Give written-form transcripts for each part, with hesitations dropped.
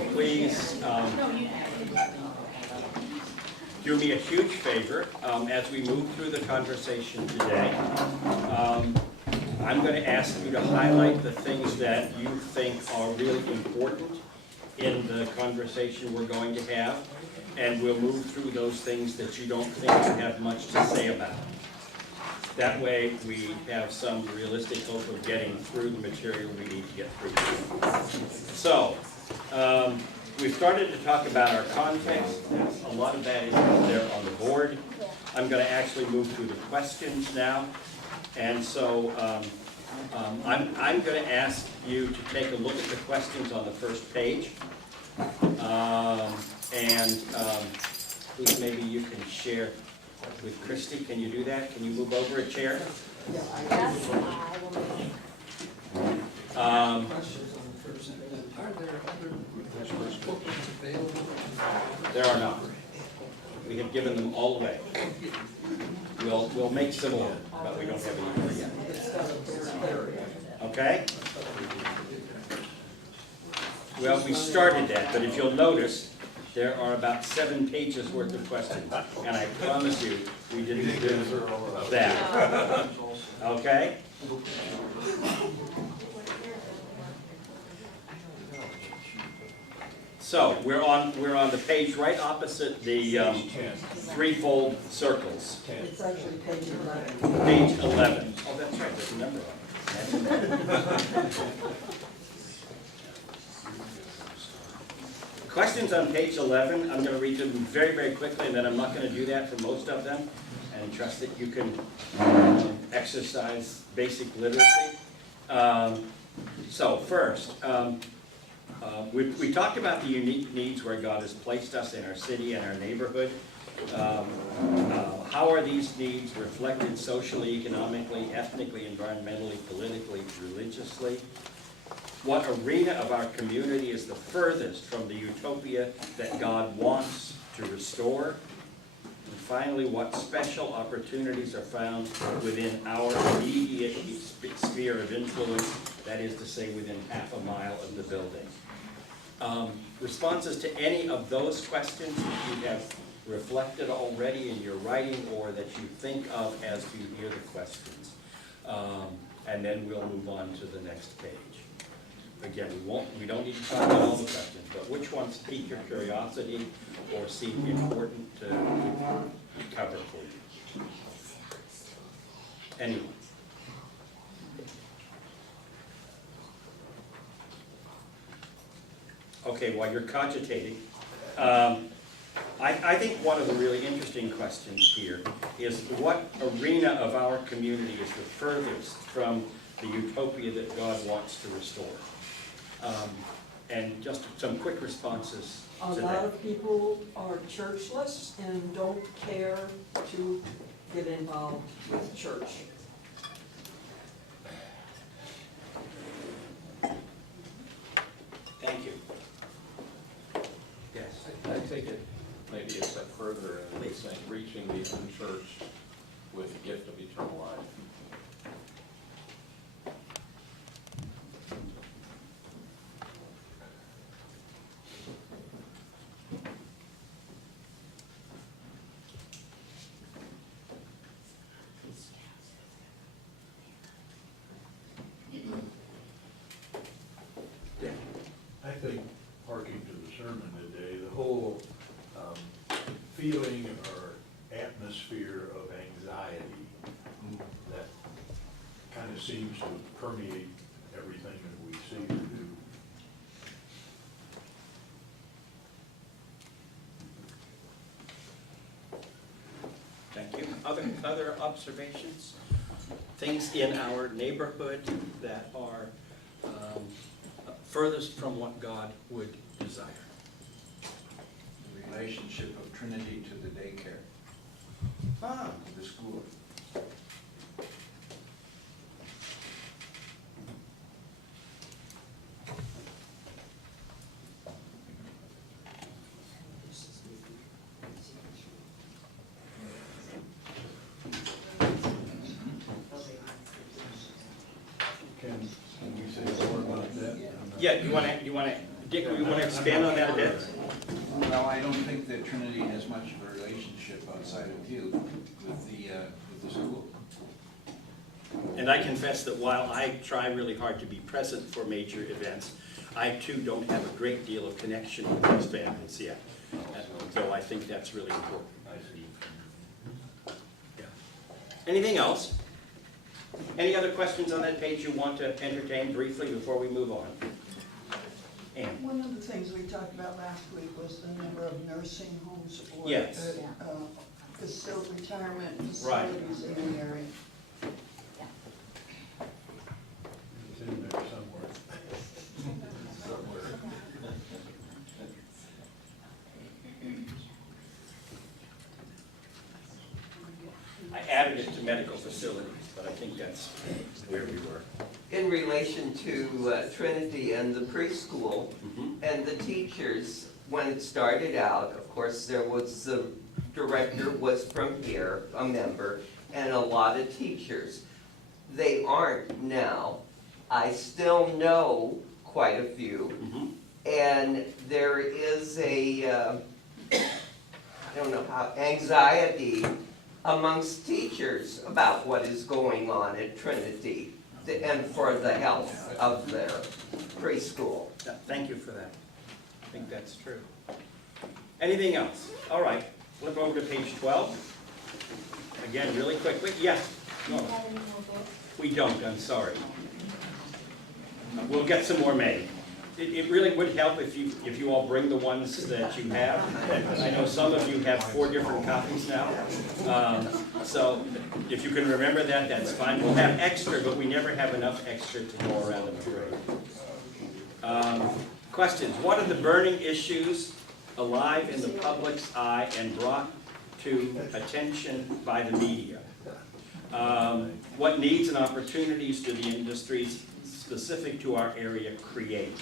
Please do me a huge favor as we move through the conversation today. I'm going to ask you to highlight the things that you think are really important in the conversation we're going to have, and we'll move through those things that you don't think you have much to say about. That way we have some realistic hope of getting through the material we need to get through. So, we've started to talk about our context. A lot of that is there on the board. I'm going to actually move through the questions now. And so I'm going to ask you to take a look at the questions on the first page. Please, maybe you can share with Christy. Can you do that? Can you move over a chair? Yes, I will. Are there other bookings available? There are not. We have given them all away. We'll make some more, but we don't have any more yet. Okay? Well, we started that, but if you'll notice, there are about 7 pages worth of questions, and I promise you, we didn't do that. Okay? So we're on the page right opposite the threefold circles. It's actually page 11. Page 11. Oh, that's right. There's a number on it. Questions on page 11. I'm going to read them very, very quickly, and then I'm not going to do that for most of them, and trust that you can exercise basic literacy. So first. We talked about the unique needs where God has placed us in our city and our neighborhood. How are these needs reflected socially, economically, ethnically, environmentally, politically, religiously? What arena of our community is the furthest from the utopia that God wants to restore? And finally, what special opportunities are found within our immediate sphere of influence, that is to say within half a mile of the building? Responses to any of those questions that you have reflected already in your writing or that you think of as you hear the questions. And then we'll move on to the next page. Again, we don't need to talk about all the questions, but which ones pique your curiosity or seem important to cover for you? Anyone? Okay, while you're cogitating, I think one of the really interesting questions here is what arena of our community is the furthest from the utopia that God wants to restore? And just some quick responses A to lot that. of people are churchless and don't care to get involved with church. Thank you. Yes. I take it maybe a step further and saying reaching the unchurched with the gift of eternal life. I think, parking to the sermon today, the whole feeling or atmosphere of anxiety that kind of seems to permeate everything that we see or do. Thank you. Other observations? Things in our neighborhood that are furthest from what God would desire? The relationship of Trinity to the daycare, the school. Can you say more about that? Yeah, you want to Dick, we want to expand on that a bit? Well, I don't think that Trinity has much of a relationship outside of you with the school. And I confess that while I try really hard to be present for major events, I too don't have a great deal of connection with those families yet. So I think that's really important. I see. Yeah. Anything else? Any other questions on that page you want to entertain briefly before we move on? Ann? One of the things we talked about last week was the number of nursing homes or Yes. retirement Right. facilities in the area. It's in there somewhere. Somewhere. I added it to medical facilities, but I think that's where we were. In relation to Trinity and the preschool Mhm. and the teachers, when it started out, of course, there was, the director was from here, a member, and a lot of teachers. They aren't now. I still know quite a few, Mhm. and there is a, I don't know how, anxiety amongst teachers about what is going on at Trinity and for the health of their preschool. Yeah, thank you for that. I think that's true. Anything else? All right, flip over to page 12. Again, really quickly. Yes? Do you No, have any more books? we don't, I'm sorry. We'll get some more made. It really would help if you all bring the ones that you have. I know some of you have 4 different copies now. So if you can remember that, that's fine. We'll have extra, but we never have enough extra to go around, I'm afraid. Questions? What are the burning issues alive in the public's eye and brought to attention by the media? What needs and opportunities do the industries specific to our area create?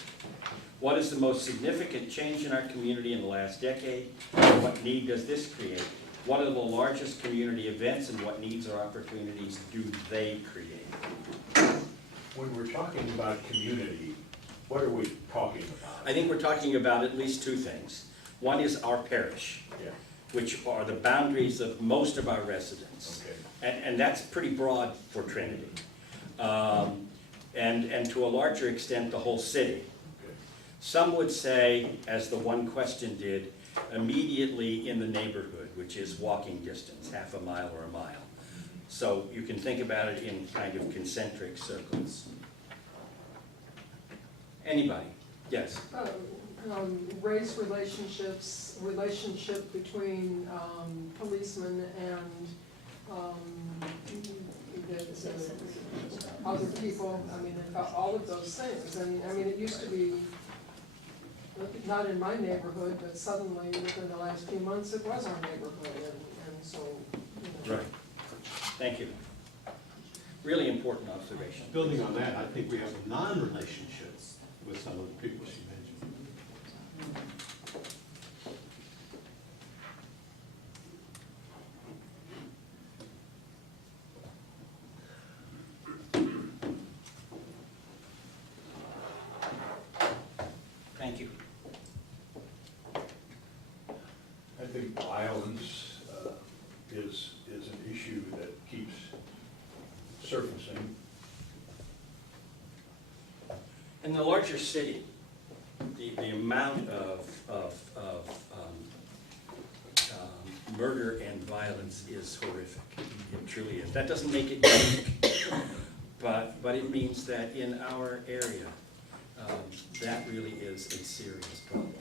What is the most significant change in our community in the last decade? What need does this create? What are the largest community events and what needs or opportunities do they create? When we're talking about community, what are we talking about? I think we're talking about at least 2 things. One is our parish, Yeah, which are the boundaries of most of our residents. okay. And that's pretty broad for Trinity. And to a larger extent, the whole city. Okay. Some would say, as the one question did, immediately in the neighborhood, which is walking distance, half a mile or a mile. So you can think about it in kind of concentric circles. Anybody? Yes? Race relationships, relationship between policemen and other people, I mean, all of those things. And I mean, it used to be, not in my neighborhood, but suddenly within the last few months, it was our neighborhood. And so, you know. Right. Thank you. Really important observation. Building on that, I think we have non-relationships with some of the people she mentioned. Thank you. I think violence is an issue that keeps surfacing. In the larger city, the amount of murder and violence is horrific. It truly is. That doesn't make it unique, but it means that in our area, that really is a serious problem.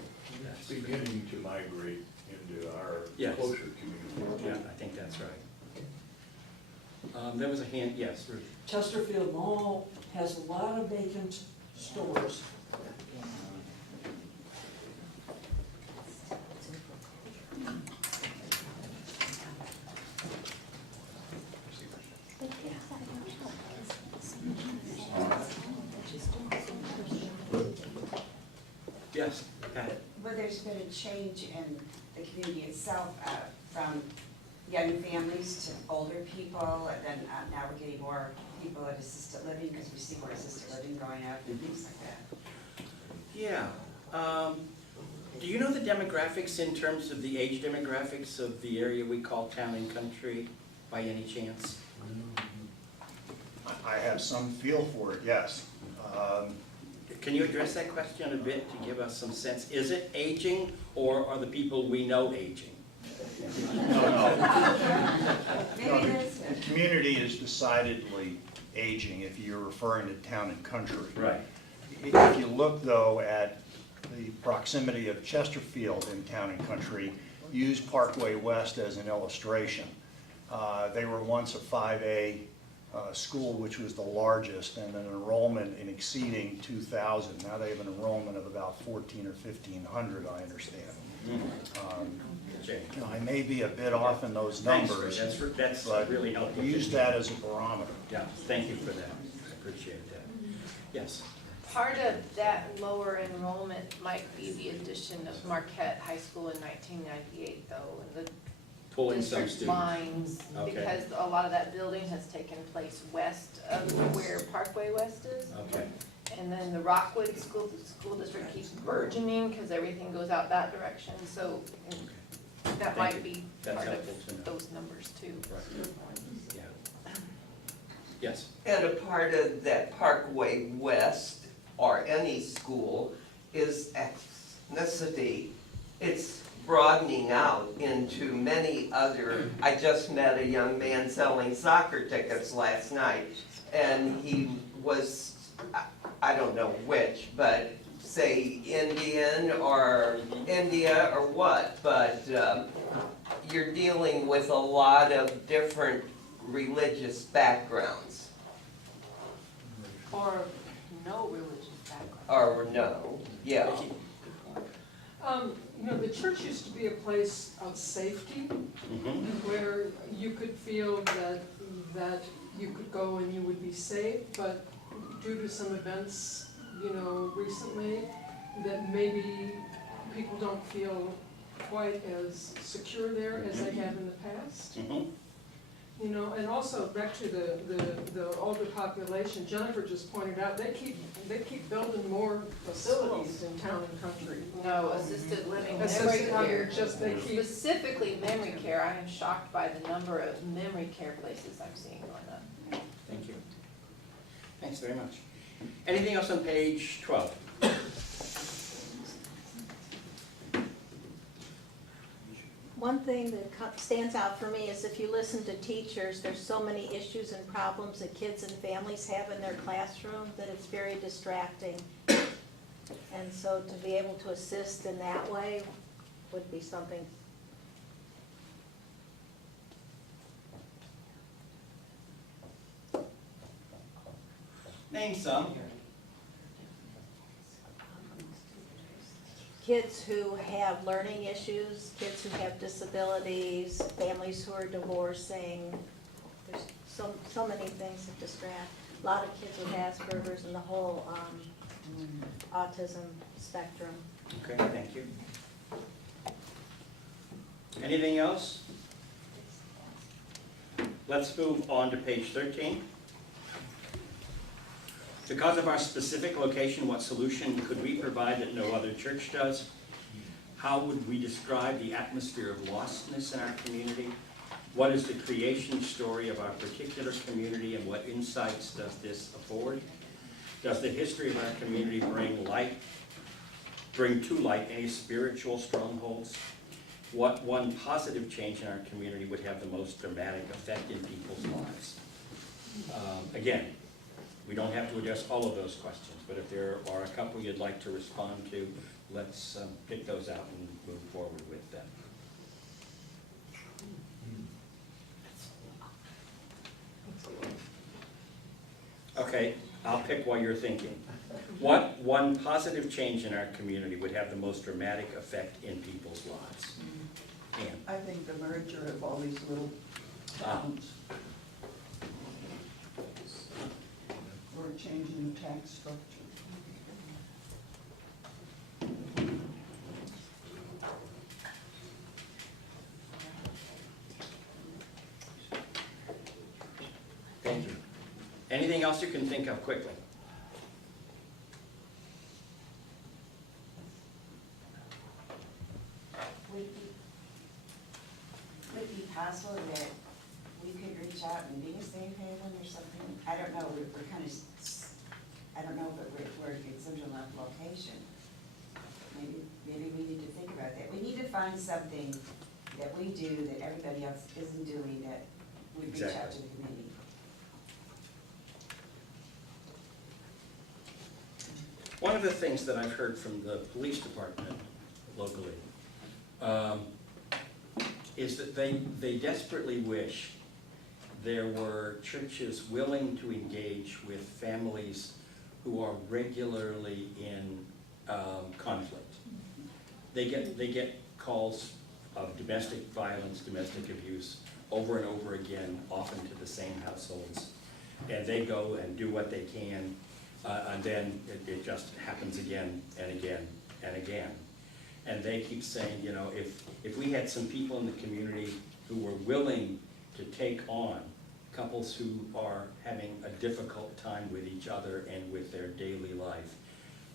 It's beginning to migrate into our Yes. closer community. Yeah, I think that's right. There was a hand, yes, Ruth. Chesterfield Mall has a lot of vacant stores. Yes, Pat. Well, there's been a change in the community itself, from young families to older people, and then now we're getting more people at assisted living, because we see more assisted living going up and things like that. Yeah, Do you know the demographics in terms of the age demographics of the area we call town and country by any chance? I have some feel for it, yes. Can you address that question a bit to give us some sense? Is it aging, or are the people we know aging? Maybe it is. The community is decidedly aging if you're referring to town and country. Right. If you look, though, at the proximity of Chesterfield in town and country, use Parkway West as an illustration. They were once a 5A school, which was the largest, and an enrollment in exceeding 2,000. Now they have an enrollment of about 1,400 or 1,500, I understand. You know, I may be a bit off in those numbers, That's but really helpful. use that as a barometer. Yeah, thank you for that. I appreciate that. Yes. Part of that lower enrollment might be the addition of Marquette High School in 1998 though, and the Pulling some district students. lines, Okay. because a lot of that building has taken place west of where Parkway West is. Okay. And then the Rockwood School District keeps burgeoning because everything goes out that direction, so that Thank might you. be That's part helpful to know. of those numbers too. Yeah. Yes. And a part of that Parkway West, or any school, is ethnicity. It's broadening out into many other, I just met a young man selling soccer tickets last night, and he was, I don't know which, but say Indian or India or what, but you're dealing with a lot of different religious backgrounds, Or no religious background. or no, yeah. You know, the church used to be a place of safety, Mm-hmm. where you could feel that you could go and you would be safe, but due to some events, you know, recently, that maybe people don't feel quite as secure there as they have in the past. Mm-hmm. You know, and also back to the older population, Jennifer just pointed out, they keep building more facilities in town and country. No, assisted living, memory Assisted, I care. mean, just they keep, Specifically memory care, I am shocked by the number of memory care places I'm seeing going up. Thank you. Thanks very much. Anything else on page 12? One thing that stands out for me is if you listen to teachers, there's so many issues and problems that kids and families have in their classroom that it's very distracting. And so to be able to assist in that way would be something. Name some. Kids who have learning issues, kids who have disabilities, families who are divorcing. There's so many things that distract. A lot of kids with Asperger's and the whole autism spectrum. Okay, thank you. Anything else? Let's move on to page 13. Because of our specific location, what solution could we provide that no other church does? How would we describe the atmosphere of lostness in our community? What is the creation story of our particular community, and what insights does this afford? Does the history of our community bring to light any spiritual strongholds? What one positive change in our community would have the most dramatic effect in people's lives? Again, we don't have to address all of those questions, but if there are a couple you'd like to respond to, let's pick those out and move forward with them. Okay, I'll pick while you're thinking. What one positive change in our community would have the most dramatic effect in people's lives? Ann? I think the merger of all these little towns. Or changing the tax structure. Thank you. Anything else you can think of quickly? possible that we could reach out and be a safe haven or something? I don't know, we're kind of, I don't know, but we're in such a left location. Maybe we need to think about that. We need to find something that we do that everybody else isn't doing that would reach out to the community. One of the things that I've heard from the police department locally is that they desperately wish there were churches willing to engage with families who are regularly in conflict. They get calls of domestic violence, domestic abuse over and over again, often to the same households. And they go and do what they can, and then it just happens again and again and again. And they keep saying, you know, if we had some people in the community who were willing to take on couples who are having a difficult time with each other and with their daily life,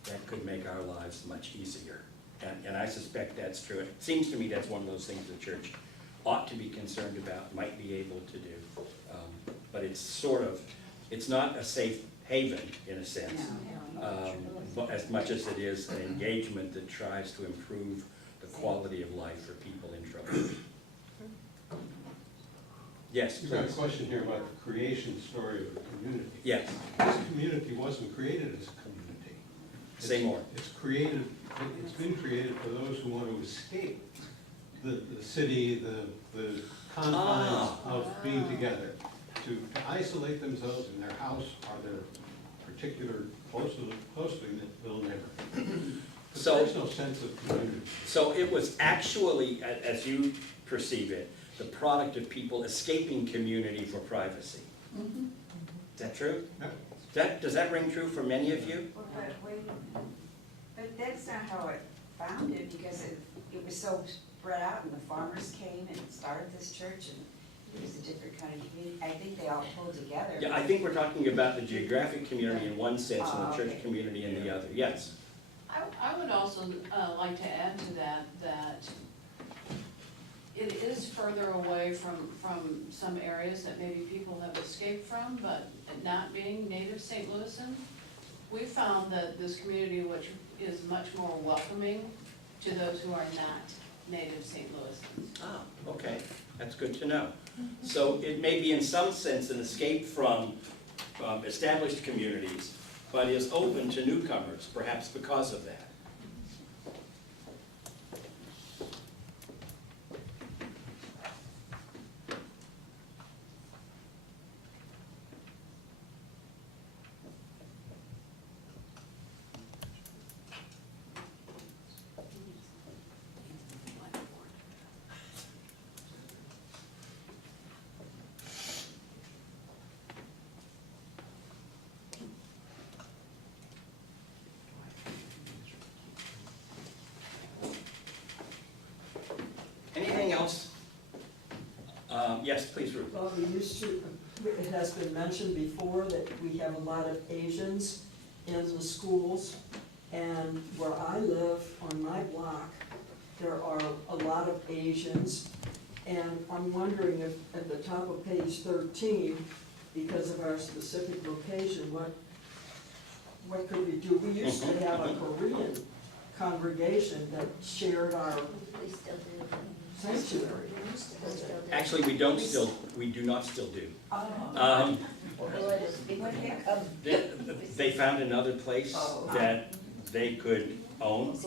that could make our lives much easier. And I suspect that's true. It seems to me that's one of those things the church ought to be concerned about, might be able to do. But it's sort of, it's not a safe haven in a sense, but as much as it is an engagement that tries to improve the quality of life for people in trouble. Yes, You've got a please. question here about the creation story of the community. Yes, This community wasn't created as a community. say more. It's been created for those who want to escape the city, the confines of being together, to isolate themselves in their house or their particular closely built neighborhood. So- There's no sense of community. So it was actually, as you perceive it, the product of people escaping community for privacy. Is that true? Yep. Does that ring true for many of you? Well, but that's not how it founded, because it was so spread out, and the farmers came and started this church, and it was a different kind of community. I think they all pulled together. Yeah, I think we're talking about the geographic community in one sense and the church Okay. community in the other. Yes. I would also like to add to that it is further away from some areas that maybe people have escaped from, but not being native St. Louisan, we found that this community, which is much more welcoming to those who are not native St. Louisans. Ah, okay, that's good to know. So it may be in some sense an escape from established communities, but is open to newcomers, perhaps because of that. Anything else? Yes, please, Ruth. Well, we used to, it has been mentioned before that we have a lot of Asians in the schools. And where I live, on my block, there are a lot of Asians. And I'm wondering if, at the top of page 13, because of our specific location, what could we do? We used to have a Korean congregation that shared our We still do. sanctuary. Actually, we do not still do. Oh. They found another place that they could own,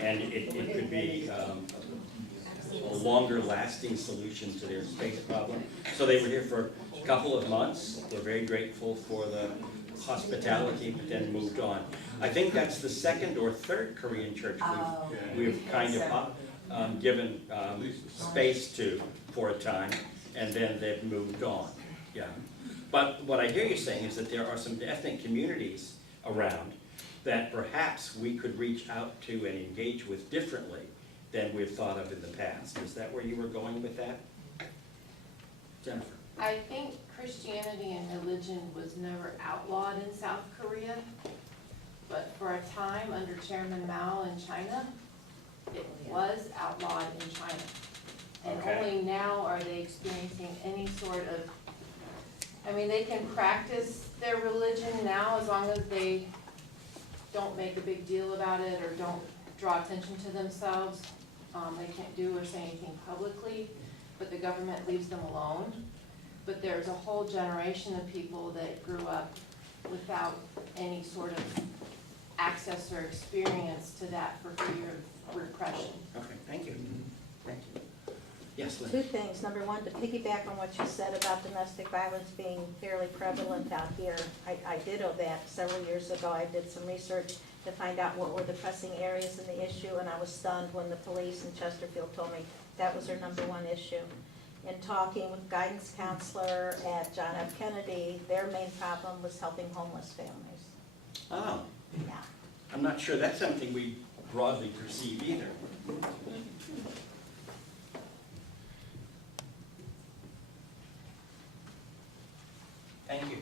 and it could be a longer lasting solution to their space problem. So they were here for a couple of months. We're very grateful for the hospitality, but then moved on. I think that's the second or third Korean church we've kind of given space to for a time, and then they've moved on. Yeah. But what I hear you saying is that there are some ethnic communities around that perhaps we could reach out to and engage with differently than we've thought of in the past. Is that where you were going with that? Jennifer? I think Christianity and religion was never outlawed in South Korea, but for a time under Chairman Mao in China, it was outlawed in China. And Okay. only now are they experiencing any sort of, I mean, they can practice their religion now as long as they don't make a big deal about it or don't draw attention to themselves. They can't do or say anything publicly, but the government leaves them alone. But there's a whole generation of people that grew up without any sort of access or experience to that for fear of repression. Okay, thank you. Thank you. Yes, Lynn? Two things. Number one, to piggyback on what you said about domestic violence being fairly prevalent out here. I did know that several years ago. I did some research to find out what were the pressing areas in the issue, and I was stunned when the police in Chesterfield told me that was their number one issue. In talking with guidance counselor at John F. Kennedy, their main problem was helping homeless families. Oh, Yeah. I'm not sure that's something we broadly perceive either. Thank you.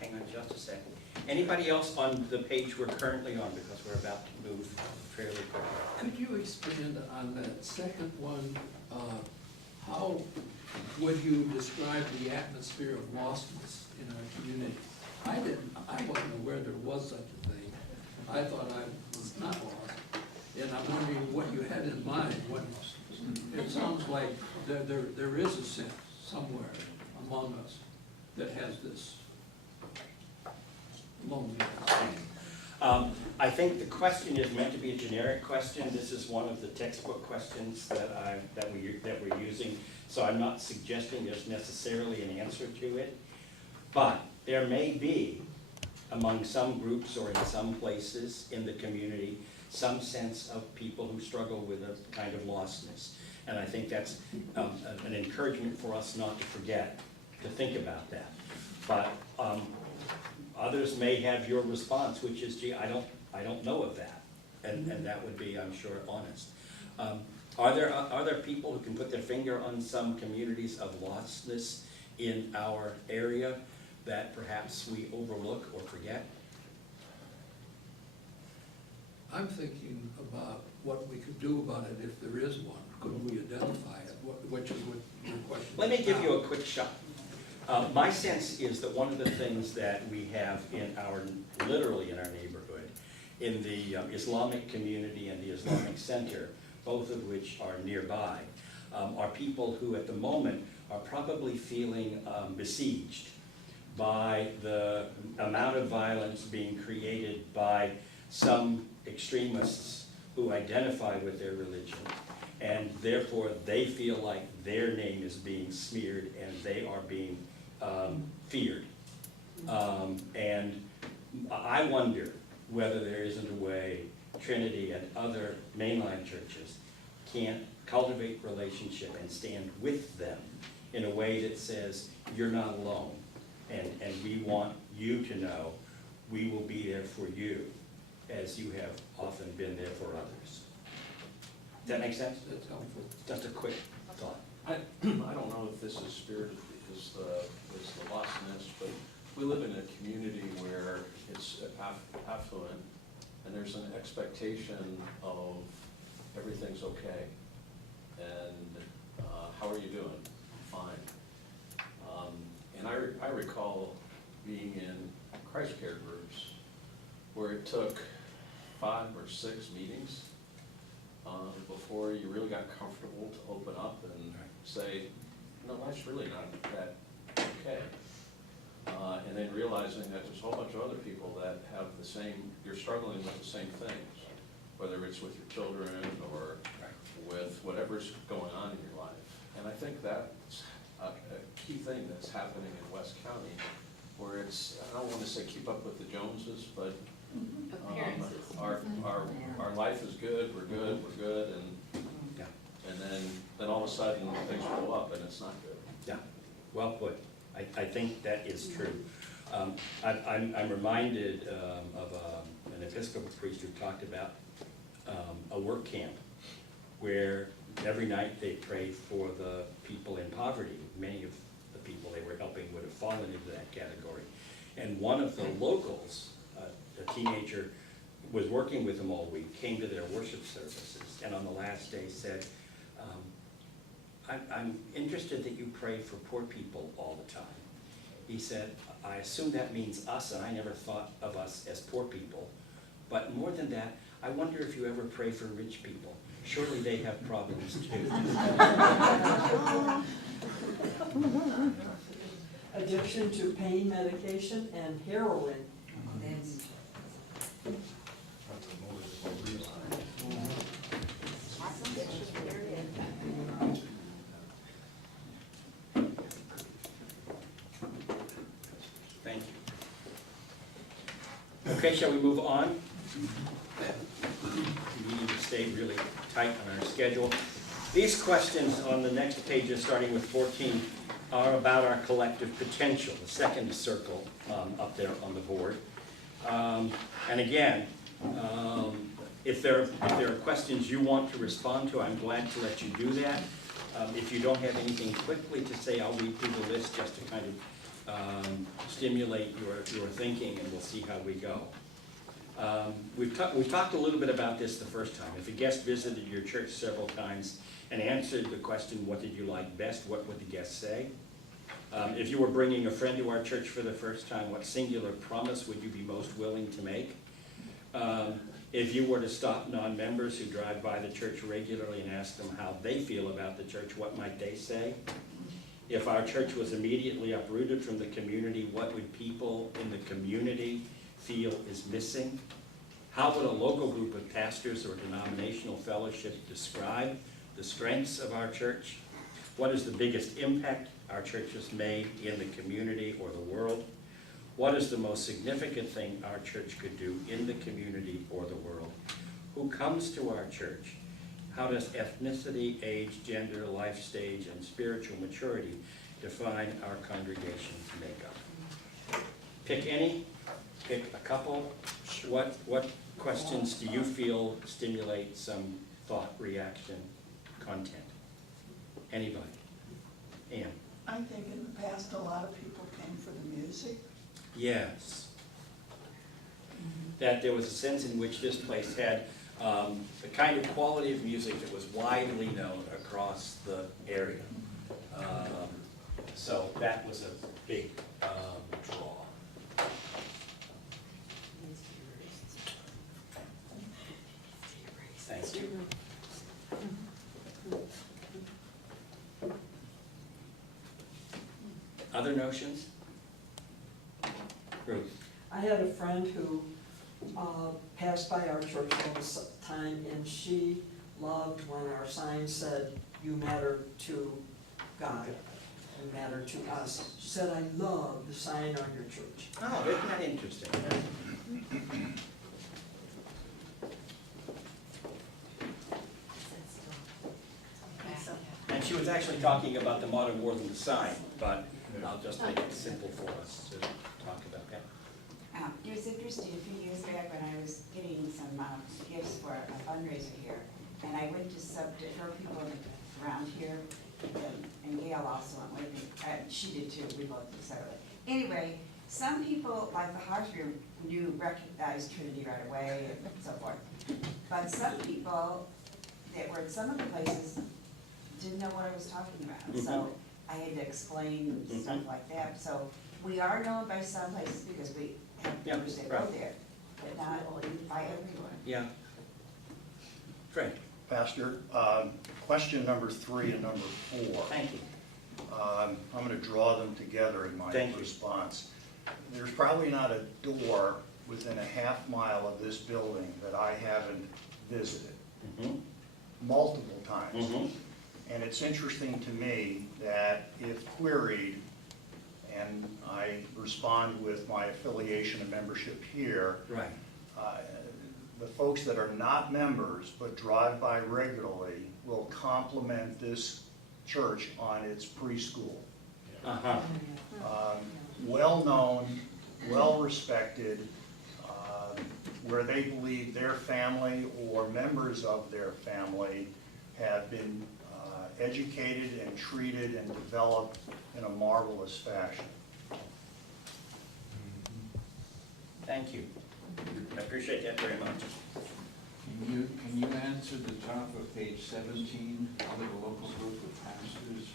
Hang on just a second. Anybody else on the page we're currently on, because we're about to move fairly quickly? Could you expand on that second one? How would you describe the atmosphere of lostness in our community? I wasn't aware there was such a thing. I thought I was not lost. And I'm wondering what you had in mind. It sounds like there is a sense somewhere among us that has this loneliness. I think the question is meant to be a generic question. This is one of the textbook questions that we're using. So I'm not suggesting there's necessarily an answer to it. But there may be, among some groups or in some places in the community, some sense of people who struggle with a kind of lostness. And I think that's an encouragement for us not to forget, to think about that. But others may have your response, which is, gee, I don't know of that. And that would be, I'm sure, honest. Are there people who can put their finger on some communities of lostness in our area that perhaps we overlook or forget? I'm thinking about what we could do about it if there is one. Could we identify it? Which is what your question is. Let me give you a quick shot. My sense is that one of the things that we have literally in our neighborhood, in the Islamic community and the Islamic Center, both of which are nearby, are people who at the moment are probably feeling besieged by the amount of violence being created by some extremists who identify with their religion. And therefore, they feel like their name is being smeared and they are being feared. And I wonder whether there isn't a way Trinity and other mainline churches can cultivate relationship and stand with them in a way that says, you're not alone. And we want you to know we will be there for you as you have often been there for others. Does that make sense? That's helpful. Just a quick thought. I don't know if this is spirit is the lostness, but we live in a community where it's affluent, and there's an expectation of everything's okay, and how are you doing? Fine. And I recall being in Christ Care groups where it took 5 or 6 meetings before you really got comfortable to open up and say, no, life's really not that okay. And then realizing that there's a whole bunch of other people that have the same, you're struggling with the same things, whether it's with your children or with whatever's going on in your life. And I think that's a key thing that's happening in West County, where it's, I don't want to say keep up with the Joneses, but Appearances. our life is good, and then all of a sudden things blow up and it's not good. Yeah, well put. I think that is true. I'm reminded of an Episcopal priest who talked about a work camp where every night they prayed for the people in poverty. Many of the people they were helping would have fallen into that category. And one of the locals, a teenager, was working with them all week, came to their worship services, and on the last day said, I'm interested that you pray for poor people all the time. He said, I assume that means us, and I never thought of us as poor people. But more than that, I wonder if you ever pray for rich people. Surely they have problems too. Addiction to pain medication and heroin. Thank you. Okay, shall we move on? We need to stay really tight on our schedule. These questions on the next pages, starting with 14, are about our collective potential, the second circle up there on the board. And again, if there are questions you want to respond to, I'm glad to let you do that. If you don't have anything quickly to say, I'll read through the list just to kind of stimulate your thinking, and we'll see how we go. We've talked a little bit about this the first time. If a guest visited your church several times and answered the question, what did you like best, what would the guest say? If you were bringing a friend to our church for the first time, what singular promise would you be most willing to make? If you were to stop non-members who drive by the church regularly and ask them how they feel about the church, what might they say? If our church was immediately uprooted from the community, what would people in the community feel is missing? How would a local group of pastors or denominational fellowship describe the strengths of our church? What is the biggest impact our church has made in the community or the world? What is the most significant thing our church could do in the community or the world? Who comes to our church? How does ethnicity, age, gender, life stage, and spiritual maturity define our congregation's makeup? Pick any, pick a couple. What questions do you feel stimulate some thought, reaction, content? Anybody? Ann? I think in the past, a lot of people came for the music. Yes. That there was a sense in which this place had the kind of quality of music that was widely known across the area. So that was a big draw. Thank you. Other notions? Ruth? I had a friend who passed by our church all the time, and she loved when our sign said, "You matter to God, you matter to us." She said, "I love the sign on your church." Oh, isn't that interesting? And she was actually talking about the motto more than the sign, but I'll just make it simple for us to talk about that. It was interesting, a few years back when I was getting some gifts for a fundraiser here, and I went to some different people around here, and Gail also went with me, she did too, we both decided. Anyway, some people, like the Harshview, recognized Trinity right away and so forth. But some people that were in some of the places didn't know what I was talking about, so I had to explain stuff like that. So we are known by some places because we have members that go there, but not by everyone. Yeah. Fred? Pastor, question number 3 and number 4. Thank you. I'm going to draw them together in my response. There's probably not a door within a half mile of this building that I haven't visited multiple times. And it's interesting to me that if queried, and I respond with my affiliation and membership here, right. The folks that are not members but drive by regularly will compliment this church on its preschool. Well-known, well-respected, where they believe their family or members of their family have been educated and treated and developed in a marvelous fashion. Thank you. I appreciate that very much. Can you answer the top of page 17, with a local group of pastors?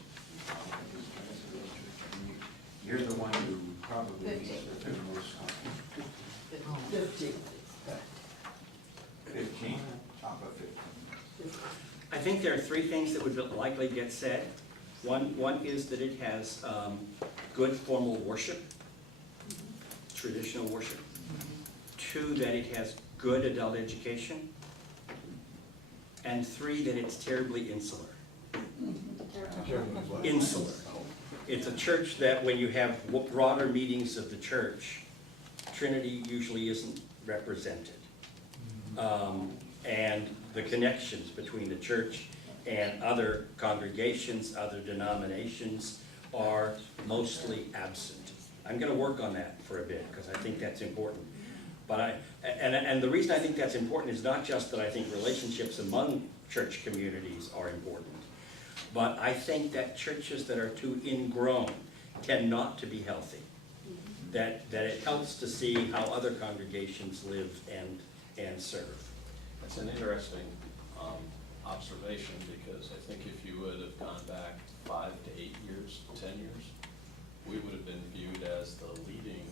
You're the one who probably needs the most. 50. 15, top of 15. I think there are three things that would likely get said. One is that it has good formal worship, traditional worship. Two, that it has good adult education. And three, that it's terribly insular. Insular. It's a church that when you have broader meetings of the church, Trinity usually isn't represented. And the connections between the church and other congregations, other denominations are mostly absent. I'm gonna work on that for a bit because I think that's important. But and the reason I think that's important is not just that I think relationships among church communities are important, but I think that churches that are too ingrown tend not to be healthy. That it helps to see how other congregations live and serve. That's an interesting observation, because I think if you would have gone back 5 to 8 years, 10 years, we would have been viewed as the leading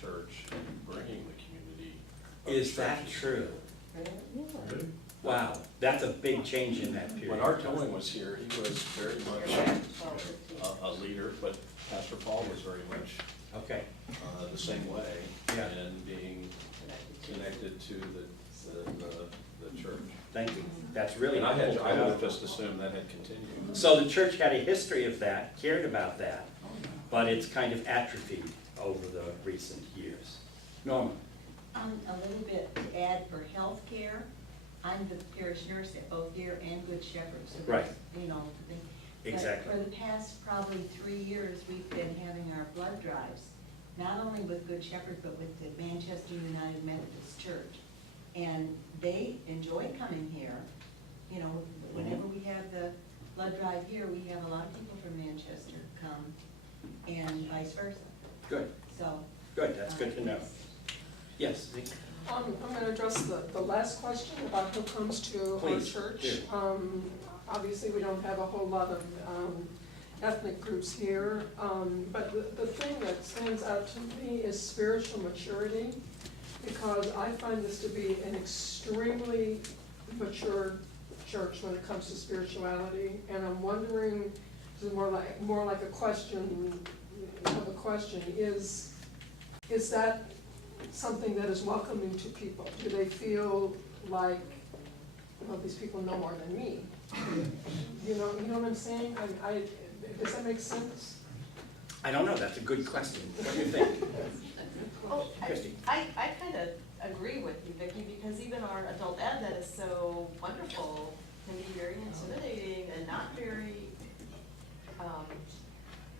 church in bringing the community. Is that true? Wow, that's a big change in that period. When Art Tilling was here, he was very much a leader, but Pastor Paul was very much Okay. the same way, Yeah. and being connected to the church. Thank you. That's really And I helpful. would have just assumed that had continued. So the church had a history of that, cared about that, but it's kind of atrophied over the recent years. Norma? A little bit to add for healthcare. I'm the parish nurse at both Deer and Good Shepherd, so Right. that's, you know, the thing. Exactly. But for the past probably 3 years, we've been having our blood drives, not only with Good Shepherd, but with the Manchester United Methodist Church. And they enjoy coming here. You know, whenever we have the blood drive here, we have a lot of people from Manchester come, and vice versa. Good, So. good, that's good to know. Yes, Zeke? I'm gonna address the last question about who comes to our Please, church. do. Obviously, we don't have a whole lot of ethnic groups here, but the thing that stands out to me is spiritual maturity, because I find this to be an extremely mature church when it comes to spirituality, and I'm wondering, this is more like a question of a question, is that something that is welcoming to people? Do they feel like, well, these people know more than me? You know what I'm saying? Does that make sense? I don't know, that's a good question. What do you think? Well, Christie? I kind of agree with you, Vicki, because even our adult ed that is so wonderful can be very intimidating and not very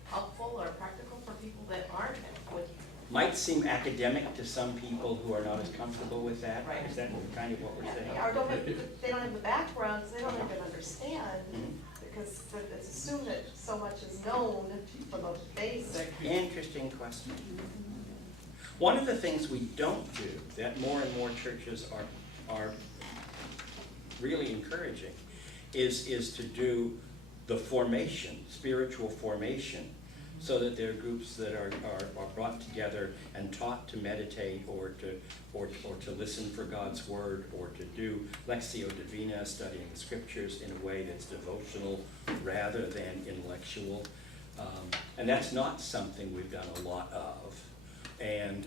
helpful or practical for people that aren't with. Might seem academic to some people who are not as comfortable with that. Right. Is that kind of what we're saying? Or they don't have the backgrounds, they don't even understand, because it's assumed that so much is known for the basic. Interesting question. One of the things we don't do, that more and more churches are really encouraging, is to do the formation, spiritual formation, so that there are groups that are brought together and taught to meditate or to listen for God's word, or to do Lectio Divina, studying the scriptures in a way that's devotional rather than intellectual. And that's not something we've done a lot of, and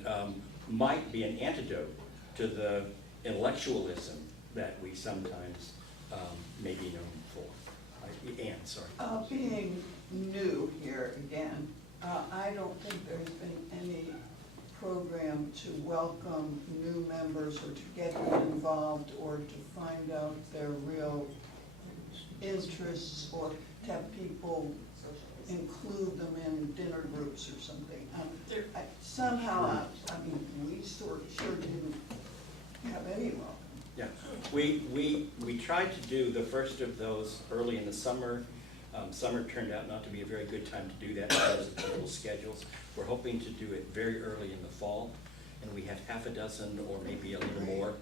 might be an antidote to the intellectualism that we sometimes may be known for. Ann, sorry. Being new here again, I don't think there's been any program to welcome new members or to get them involved or to find out their real interests, or to have people include them in dinner groups or something. Somehow, we sure didn't have any welcome. Yeah, we tried to do the first of those early in the summer. Summer turned out not to be a very good time to do that because of total schedules. We're hoping to do it very early in the fall, and we have half a dozen or maybe a little more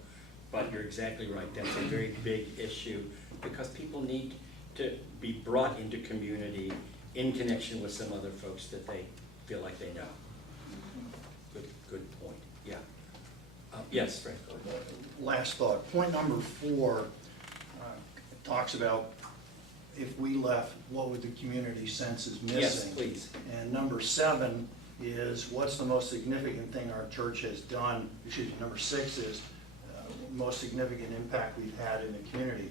But you're exactly right, that's a very big issue, because people need to be brought into community in connection with some other folks that they feel like they know. Good point, yeah. Yes, Frank? Last thought, point number 4 talks about if we left, what would the community sense is missing? Yes, please. And number 7 is, what's the most significant thing our church has done? Excuse me, number 6 is, most significant impact we've had in the community.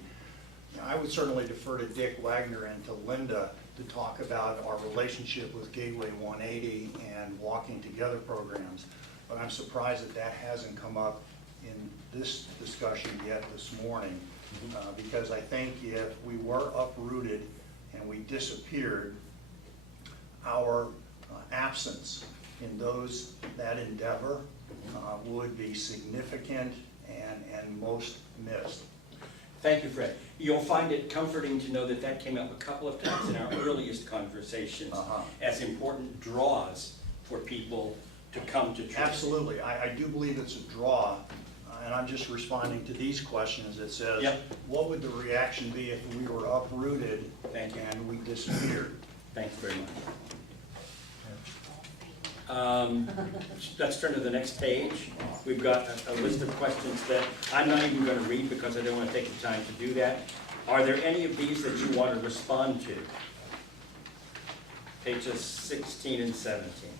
Now, I would certainly defer to Dick Wagner and to Linda to talk about our relationship with Gateway 180 and Walking Together programs, but I'm surprised that that hasn't come up in this discussion yet this morning, because I think if we were uprooted and we disappeared, our absence in that endeavor would be significant and most missed. Thank you, Fred. You'll find it comforting to know that that came up a couple of times in our earliest conversations as important draws for people to come to church. Absolutely. I do believe it's a draw, and I'm just responding to these questions. It says, what would the reaction be if we were uprooted and we disappeared? Thanks very much. Let's turn to the next page. We've got a list of questions that I'm not even going to read because I don't want to take the time to do that. Are there any of these that you want to respond to? Pages 16 and 17.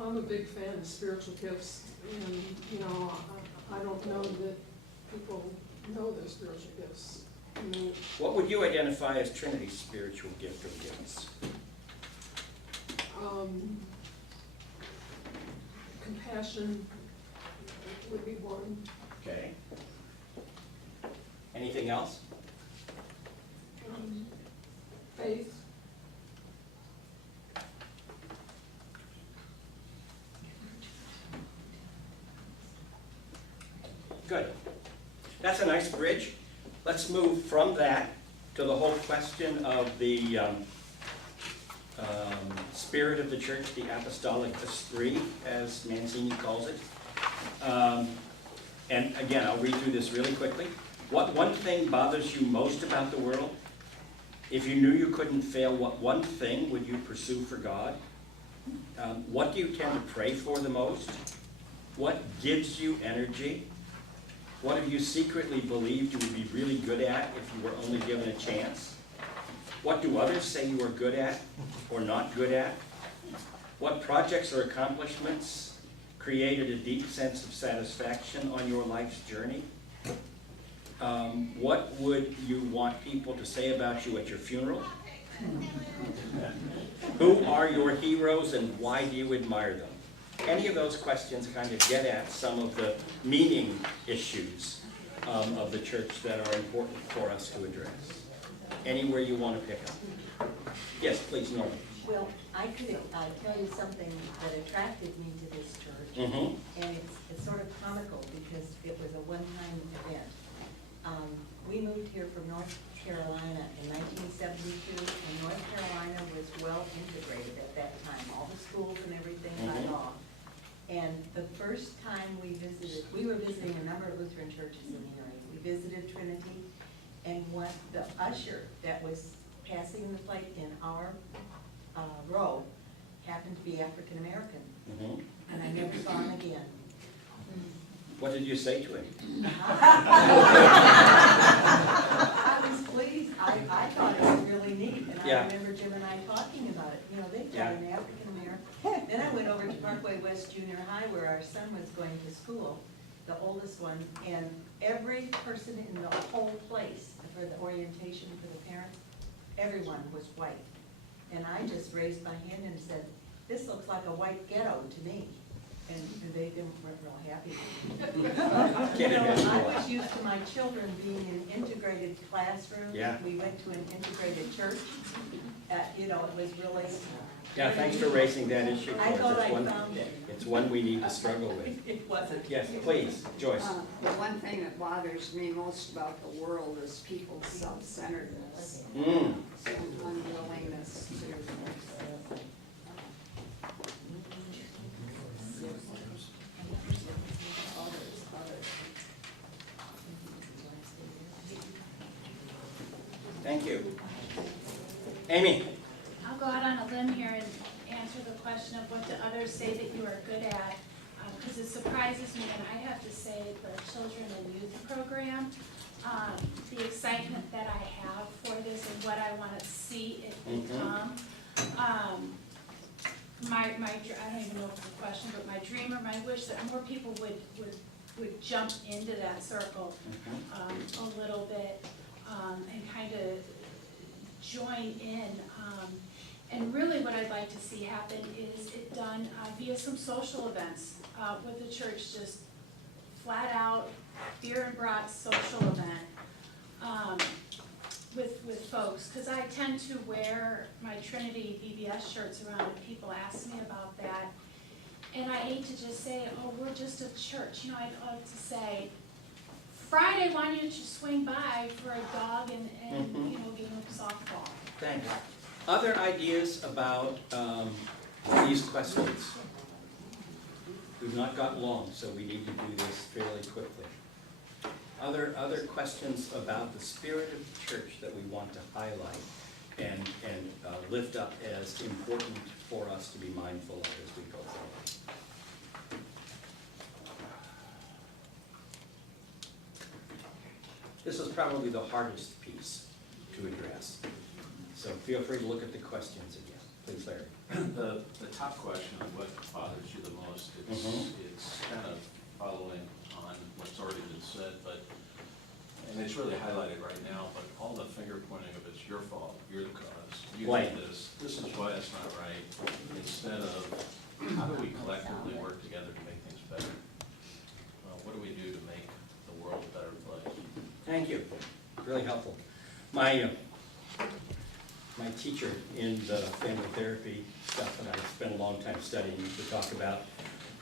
I'm a big fan of spiritual gifts, and, you know, I don't know that people know their spiritual gifts. I mean, What would you identify as Trinity's spiritual gift or gifts? Compassion would be one. Okay. Anything else? Faith. Good. That's a nice bridge. Let's move from that to the whole question of the spirit of the church, the apostolic esprit, as Mancini calls it. And again, I'll read through this really quickly. What one thing bothers you most about the world? If you knew you couldn't fail, what one thing would you pursue for God? What do you tend to pray for the most? What gives you energy? What have you secretly believed you would be really good at if you were only given a chance? What do others say you are good at or not good at? What projects or accomplishments created a deep sense of satisfaction on your life's journey? What would you want people to say about you at your funeral? Who are your heroes and why do you admire them? Any of those questions kind of get at some of the meaning issues of the church that are important for us to address. Anywhere you want to pick up. Yes, please, Norma. Well, I could tell you something that attracted me to this church, and it's sort of comical because it was a one-time event. We moved here from North Carolina in 1972, and North Carolina was well integrated at that time, all the schools and everything by law. And the first time we visited, we were visiting a number of Lutheran churches in the area. We visited Trinity, and what the usher that was passing the plate in our row happened to be African American, and I never saw him again. What did you say to him? I was pleased. I thought it was really neat, and I remember Jim and I talking about it. You know, they've got an African American. Then I went over to Parkway West Junior High where our son was going to school, the oldest one, and every person in the whole place for the orientation for the parents, everyone was white. And I just raised my hand and said, "This looks like a white ghetto to me." And they weren't real happy with me. You know, I was used to my children being in integrated classrooms. We went to an integrated church. You know, it was really Yeah, thanks for raising that issue. I thought It's I one- found it. It's one we need to struggle with. It wasn't. Yes, please, Joyce. The one thing that bothers me most about the world is people's self-centeredness Mm. and unwillingness to Thank you. Amy? I'll go out on a limb here and answer the question of what do others say that you are good at, because it surprises me, and I have to say the children and youth program, the excitement that I have for this and what I want to see it become. I don't even know if it's a question, but my dream or my wish that more people would jump into that circle a little bit and kind of join in. And really what I'd like to see happen is it done via some social events with the church, just flat out beer and brats social event with folks. Because I tend to wear my Trinity VBS shirts around and people ask me about that. And I hate to just say, oh, we're just a church. You know, I'd love to say, Friday, why don't you swing by for a dog and you know, give them softball. Thanks. Other ideas about these questions? We've not got long, so we need to do this fairly quickly. Other questions about the spirit of the church that we want to highlight and lift up as important for us to be mindful of as we go forward? This is probably the hardest piece to address. So feel free to look at the questions again. Please, Larry. The top question of what bothers you the most, it's kind of following on what's already been said, but, and it's really highlighted right now, but all the finger pointing of it's your fault, you're the cause, you did this is why it's not right, instead of how do we collectively work together to make things better? What do we do to make the world a better place? Thank you. Really helpful. My teacher in the family therapy stuff, and I spent a long time studying, to talk about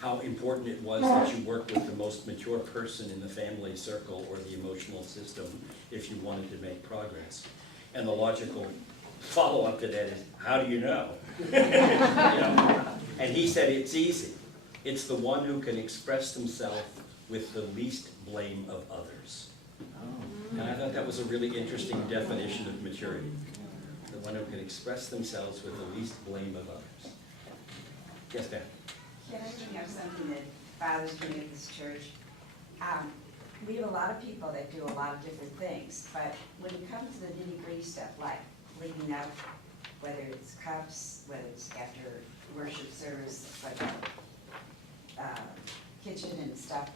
how important it was that you work with the most mature person in the family circle or the emotional system if you wanted to make progress. And the logical follow-up to that is, how do you know? You know? And he said it's easy. It's the one who can express themselves with the least blame of others. And I thought that was a really interesting definition of maturity. The one who can express themselves with the least blame of others. Yes, Dan? Can I bring up something that bothers me at this church? We have a lot of people that do a lot of different things, but when it comes to the nitty-gritty stuff, like cleaning up, whether it's cups, whether it's after worship service, like kitchen and stuff,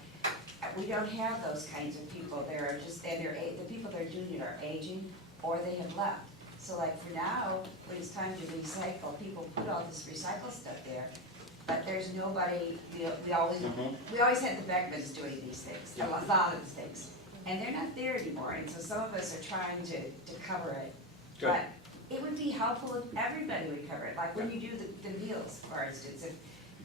we don't have those kinds of people. There are just, and the people that are doing it are aging or they have left. So like for now, when it's time to recycle, people put all this recycle stuff there, but there's nobody, we always had the Beckmans doing these things, a lot of these things. And they're not there anymore, and so some of us are trying to cover it. Good. But it would be helpful if everybody would cover it, like when you do the meals, for instance,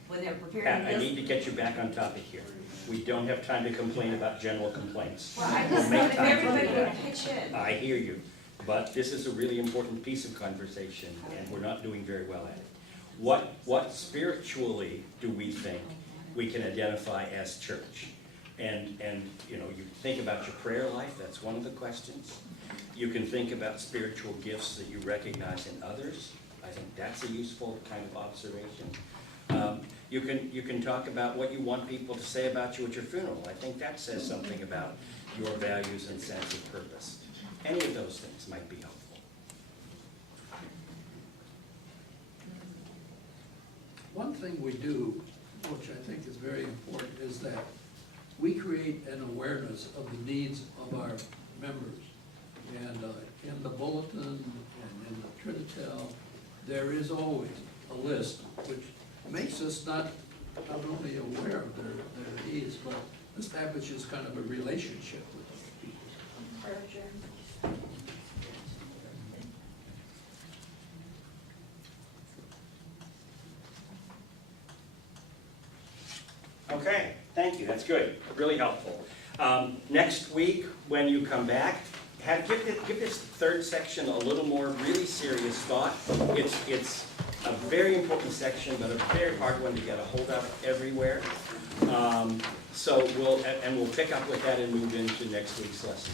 when they're preparing Pat, meals. I need to get you back on topic here. We don't have time to complain about general complaints. Well, I We'll just make thought if time to do everybody would that. pitch in. I hear you, but this is a really important piece of conversation, and we're not doing very well at it. What spiritually do we think we can identify as church? And you know, you think about your prayer life, that's one of the questions. You can think about spiritual gifts that you recognize in others. I think that's a useful kind of observation. You can talk about what you want people to say about you at your funeral. I think that says something about your values and sense of purpose. Any of those things might be helpful. One thing we do, which I think is very important, is that we create an awareness of the needs of our members. And in the bulletin and in the Trinitel, there is always a list which makes us not only aware of their needs, but establishes kind of a relationship with those people. you, that's good, really helpful. Next week, when you come back, give this third section a little more really serious thought. It's a very important section, but a very hard one to get a hold of everywhere. So we'll pick up with that and move into next week's lesson.